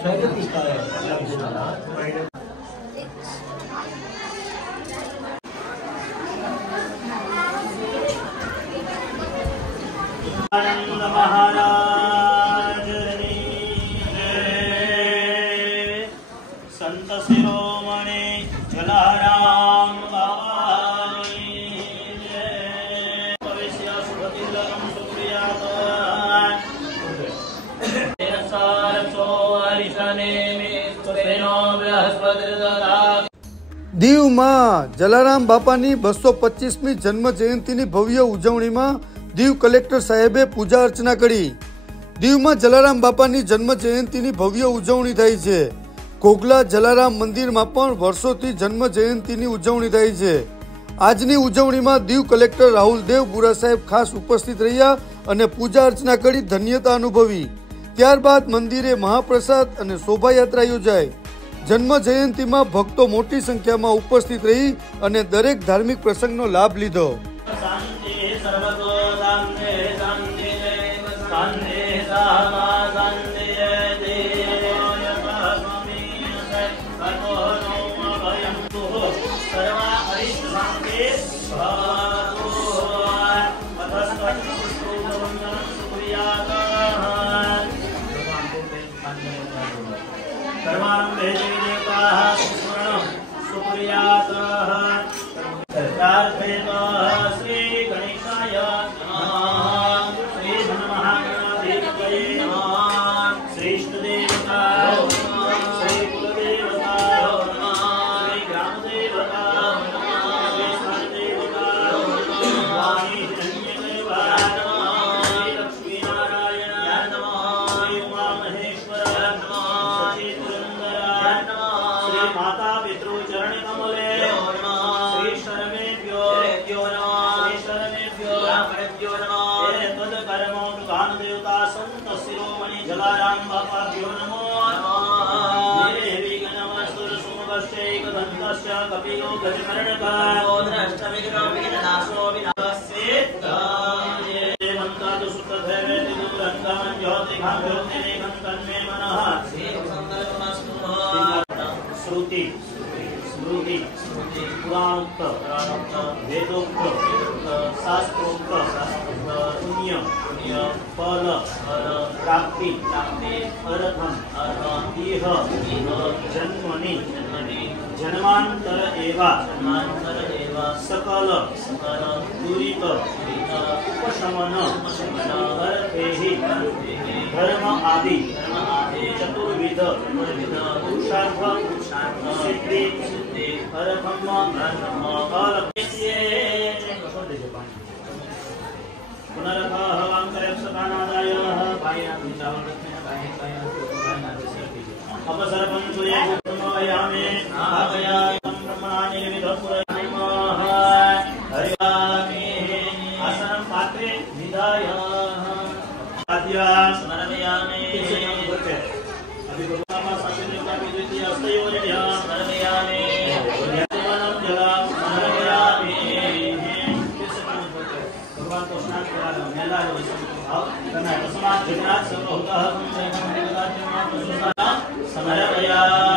आनंद महाराज संत शिरोमणि जलाराम દીવ માં જલારામ બાપાની 225મી જન્મ જયંતિની ભવ્ય ઉજવણીમાં દીવ કલેક્ટર સાહેબે પૂજા અર્ચના કરી। દીવમાં જલારામ બાપાની જન્મ જયંતિની ભવ્ય ઉજવણી થઈ છે। ઘોઘલા જલારામ મંદિરમાં પણ વર્ષોથી જન્મ જયંતિની ઉજવણી થઈ છે। આજની ઉજવણીમાં દીવ કલેક્ટર રાહુલ દેવ બુરા સાહેબ ખાસ ઉપસ્થિત રહ્યા અને પૂજા અર્ચના કરી ધન્યતા અનુભવી। ત્યારબાદ મંદિરે મહાપ્રસાદ અને શોભાયાત્રા યોજાઈ। જન્મ જયંતિમાં ભક્તો મોટી સંખ્યામાં ઉપસ્થિત રહી અને દરેક ધાર્મિક પ્રસંગનો લાભ લીધો। श्री गणेशाय श्री महागणाधिपतये श्री इष्टदेवता श्री कुलदेवता श्री ग्रामदेवता श्री स्थानदेवता वाणी हिरण्यदेवा श्री लक्ष्मीनारायण श्री उमामहेश्वर श्री पुरंदर श्री माता पितृचरण कमले जलाराम बापाभ्यो नमो देवी गणवस्तुर सुमवश्चैक दन्तश्च कपिलो गजकर्णको द्रष्टविघ्नो विघ्ननाशो विनाशस्येत्ताये देवन्तादु सुतधैर्यति दुरन्तं ज्योतिघं ज्योतिरेकं तन्मे मनः श्रुति स्मृति पुराणोक्त वेदोक्त शास्त्रोक्त पुण्य फल प्राप्ति अर्थम इह जन्मनि जन्मांतर एवा सकल दुरित उपशमन अर्थेहि धर्म आदि चतुर्विध पुरुषार्थ सिद्धि अर्थम फलप्रिये समर्पयामि।